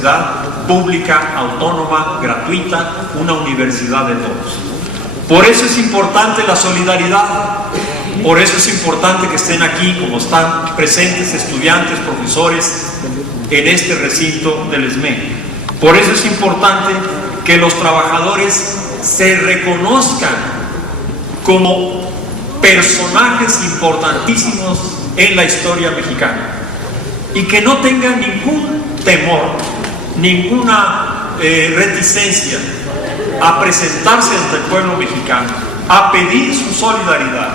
universidad pública, autónoma, gratuita, una universidad de todos. Por eso es importante la solidaridad, por eso es importante que estén aquí, como están presentes estudiantes, profesores, en este recinto del SME. Por eso es importante que los trabajadores se reconozcan como personajes importantísimos en la historia mexicana y que no tengan ningún temor, ninguna reticencia a presentarse ante el pueblo mexicano, a pedir su solidaridad,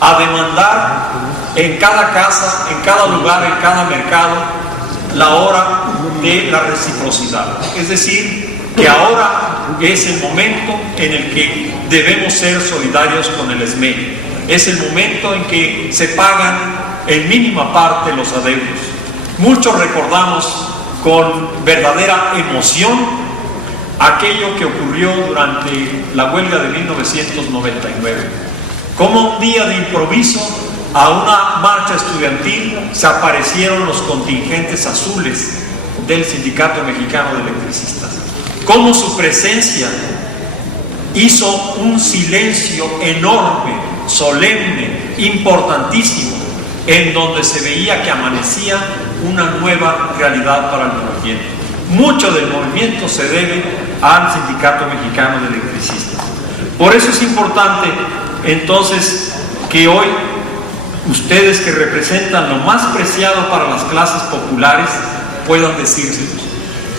a demandar en cada casa, en cada lugar, en cada mercado, la hora de la reciprocidad. Es decir, que ahora es el momento en el que debemos ser solidarios con el SME. Es el momento en que se pagan en mínima parte los adeudos. Muchos recordamos con verdadera emoción aquello que ocurrió durante la huelga de 1999. Como un día de improviso, a una marcha estudiantil se aparecieron los contingentes azules del Sindicato Mexicano de Electricistas. Cómo su presencia hizo un silencio enorme, solemne, importantísimo, en donde se veía que amanecía una nueva realidad para el movimiento. Mucho del movimiento se debe al Sindicato Mexicano de Electricistas. Por eso es importante, entonces, que hoy ustedes, que representan lo más preciado para las clases populares, puedan decírselos.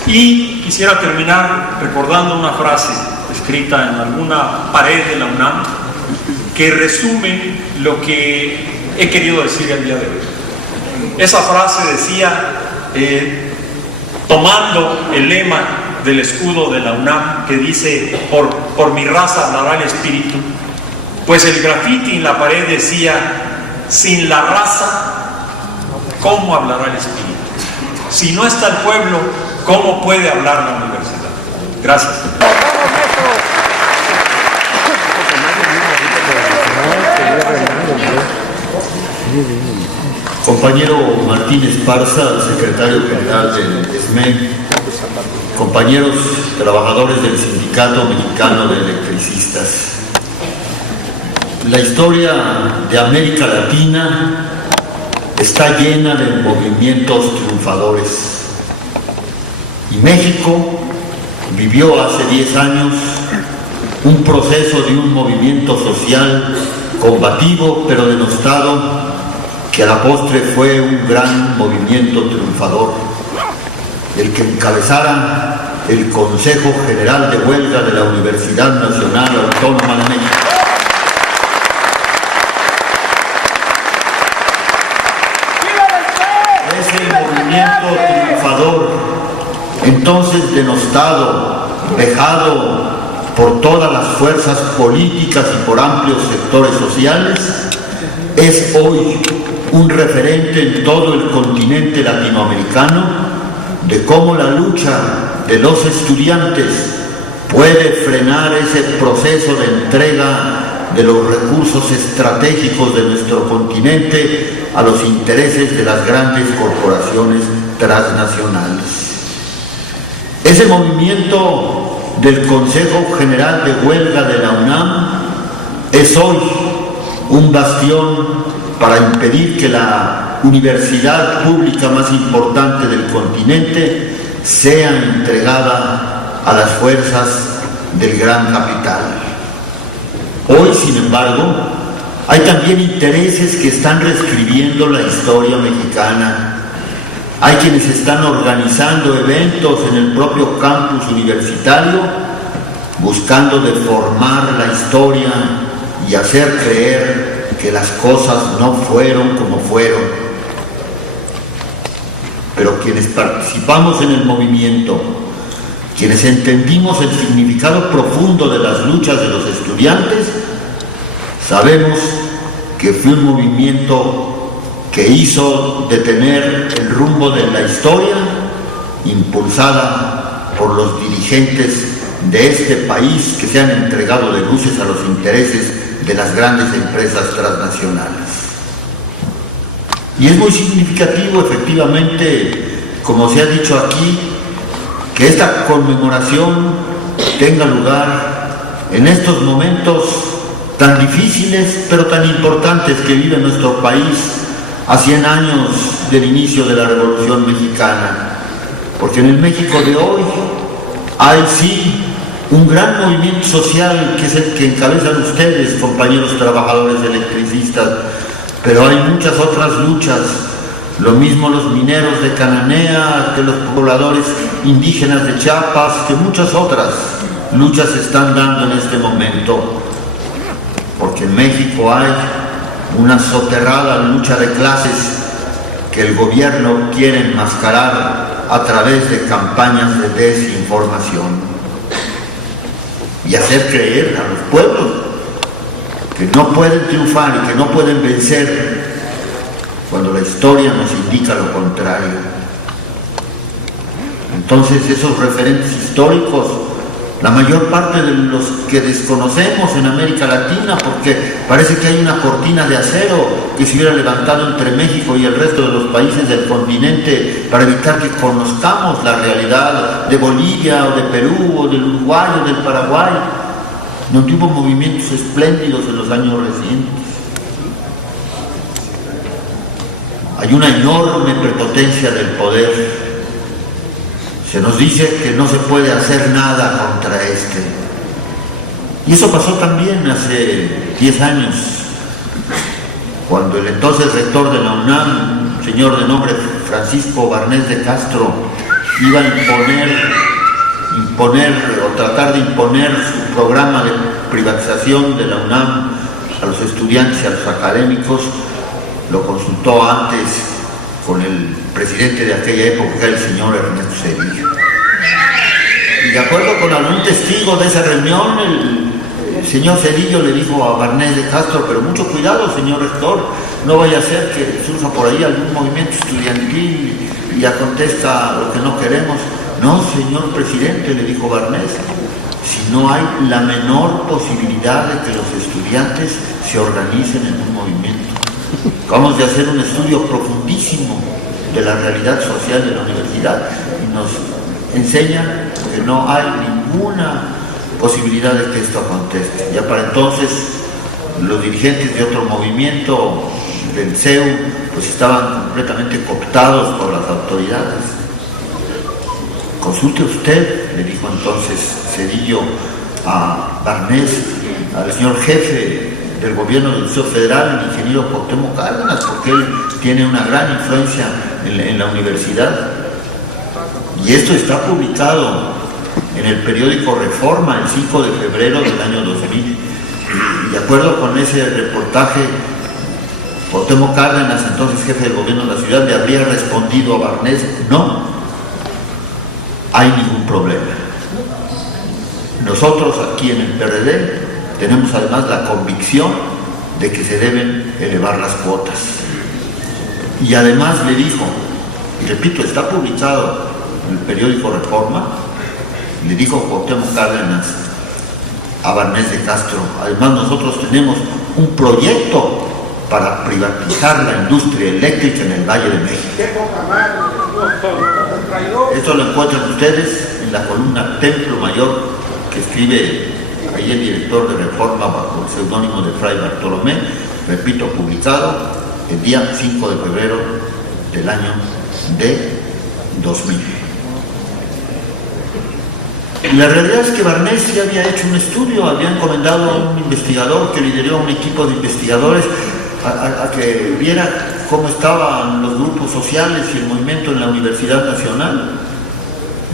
Y quisiera terminar recordando una frase escrita en alguna pared de la UNAM que resume lo que he querido decir el día de hoy. Esa frase decía, tomando el lema del escudo de la UNAM, que dice, por mi raza hablará el espíritu, pues el grafiti en la pared decía, sin la raza, ¿cómo hablará el espíritu? Si no está el pueblo, ¿cómo puede hablar la universidad? Gracias. Compañero Martín Esparza, secretario general del SME, compañeros trabajadores del Sindicato Mexicano de Electricistas. La historia de América Latina está llena de movimientos triunfadores. Y México vivió hace 10 años un proceso de un movimiento social combativo pero denostado, que a la postre fue un gran movimiento triunfador, el que encabezara el Consejo General de Huelga de la Universidad Nacional Autónoma de México. Ese movimiento triunfador, entonces denostado, vejado por todas las fuerzas políticas y por amplios sectores sociales, es hoy un referente en todo el continente latinoamericano de cómo la lucha de los estudiantes puede frenar ese proceso de entrega de los recursos estratégicos de nuestro continente a los intereses de las grandes corporaciones transnacionales. Ese movimiento del Consejo General de Huelga de la UNAM es hoy un bastión para impedir que la universidad pública más importante del continente sea entregada a las fuerzas del gran capital. Hoy, sin embargo, hay también intereses que están reescribiendo la historia mexicana. Hay quienes están organizando eventos en el propio campus universitario, buscando deformar la historia y hacer creer que las cosas no fueron como fueron. Pero quienes participamos en el movimiento, quienes entendimos el significado profundo de las luchas de los estudiantes, sabemos que fue un movimiento que hizo detener el rumbo de la historia, impulsada por los dirigentes de este país que se han entregado de luces a los intereses de las grandes empresas transnacionales. Y es muy significativo, efectivamente, como se ha dicho aquí, que esta conmemoración tenga lugar en estos momentos tan difíciles pero tan importantes que vive nuestro país a 100 años del inicio de la Revolución Mexicana. Porque en el México de hoy hay sí un gran movimiento social que es el que encabezan ustedes, compañeros trabajadores electricistas, pero hay muchas otras luchas, lo mismo los mineros de Cananea, que los pobladores indígenas de Chiapas, que muchas otras luchas se están dando en este momento, porque en México hay una soterrada lucha de clases que el gobierno quiere enmascarar a través de campañas de desinformación y hacer creer a los pueblos que no pueden triunfar y que no pueden vencer cuando la historia nos indica lo contrario. Entonces esos referentes históricos, la mayor parte de los que desconocemos en América Latina, porque parece que hay una cortina de acero que se hubiera levantado entre México y el resto de los países del continente para evitar que conozcamos la realidad de Bolivia o de Perú o del Uruguay o del Paraguay, donde hubo movimientos espléndidos en los años recientes. Hay una enorme prepotencia del poder. Se nos dice que no se puede hacer nada contra este. Y eso pasó también hace 10 años, cuando el entonces rector de la UNAM, un señor de nombre Francisco Barnés de Castro, iba a imponer o tratar de imponer su programa de privatización de la UNAM a los estudiantes y a los académicos. Lo consultó antes con el presidente de aquella época, que era el señor Ernesto Zedillo. Y de acuerdo con algún testigo de esa reunión, el señor Zedillo le dijo a Barnés de Castro: pero mucho cuidado, señor rector, no vaya a ser que surja por ahí algún movimiento estudiantil y acontezca lo que no queremos. No, señor presidente, le dijo Barnés, si no hay la menor posibilidad de que los estudiantes se organicen en un movimiento. Acabamos de hacer un estudio profundísimo de la realidad social de la universidad y nos enseñan que no hay ninguna posibilidad de que esto acontezca. Ya para entonces los dirigentes de otro movimiento del CEU pues estaban completamente cooptados por las autoridades. Consulte usted, le dijo entonces Zedillo a Barnés, al señor jefe del gobierno del Distrito Federal, el ingeniero Cuauhtémoc Cárdenas, porque él tiene una gran influencia en la universidad. Y esto está publicado en el periódico Reforma el 5 de febrero del año 2000. Y de acuerdo con ese reportaje, Cuauhtémoc Cárdenas, entonces jefe del gobierno de la ciudad, le habría respondido a Barnés: no hay ningún problema. Nosotros aquí en el PRD tenemos además la convicción de que se deben elevar las cuotas. Y además le dijo, y repito, está publicado en el periódico Reforma, le dijo Cuauhtémoc Cárdenas a Barnés de Castro: además nosotros tenemos un proyecto para privatizar la industria eléctrica en el Valle de México. Esto lo encuentran ustedes en la columna Templo Mayor que escribe ahí el director de Reforma bajo el seudónimo de Fray Bartolomé, repito, publicado el día 5 de febrero del año de 2000. Y la realidad es que Barnés ya había hecho un estudio, había encomendado a un investigador que lideró un equipo de investigadores a que viera cómo estaban los grupos sociales y el movimiento en la Universidad Nacional.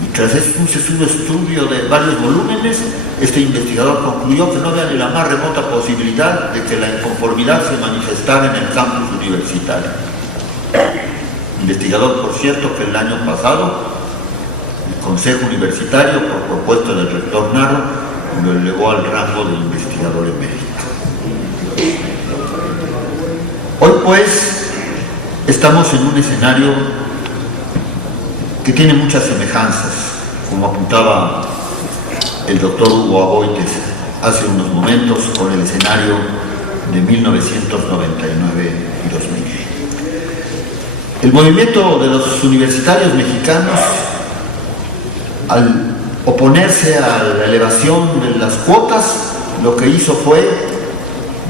Y tras un sesudo estudio de varios volúmenes, este investigador concluyó que no había ni la más remota posibilidad de que la inconformidad se manifestara en el campus universitario. Investigador, por cierto, que el año pasado el Consejo Universitario, por propuesta del rector Narro, lo elevó al rango de investigador emérito. Hoy pues estamos en un escenario que tiene muchas semejanzas, como apuntaba el doctor Hugo Aboites hace unos momentos, con el escenario de 1999 y 2000. El movimiento de los universitarios mexicanos al oponerse a la elevación de las cuotas, lo que hizo fue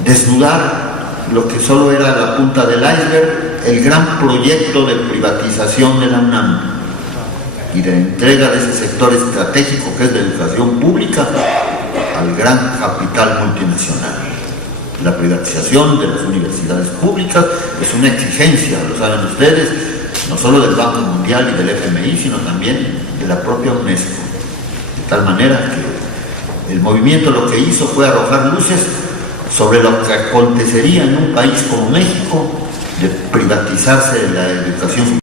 desnudar lo que solo era la punta del iceberg, el gran proyecto de privatización de la UNAM y de entrega de ese sector estratégico que es la educación pública al gran capital multinacional. La privatización de las universidades públicas es una exigencia, lo saben ustedes, no solo del Banco Mundial y del FMI, sino también de la propia UNESCO. De tal manera que el movimiento lo que hizo fue arrojar luces sobre lo que acontecería en un país como México de privatizarse la educación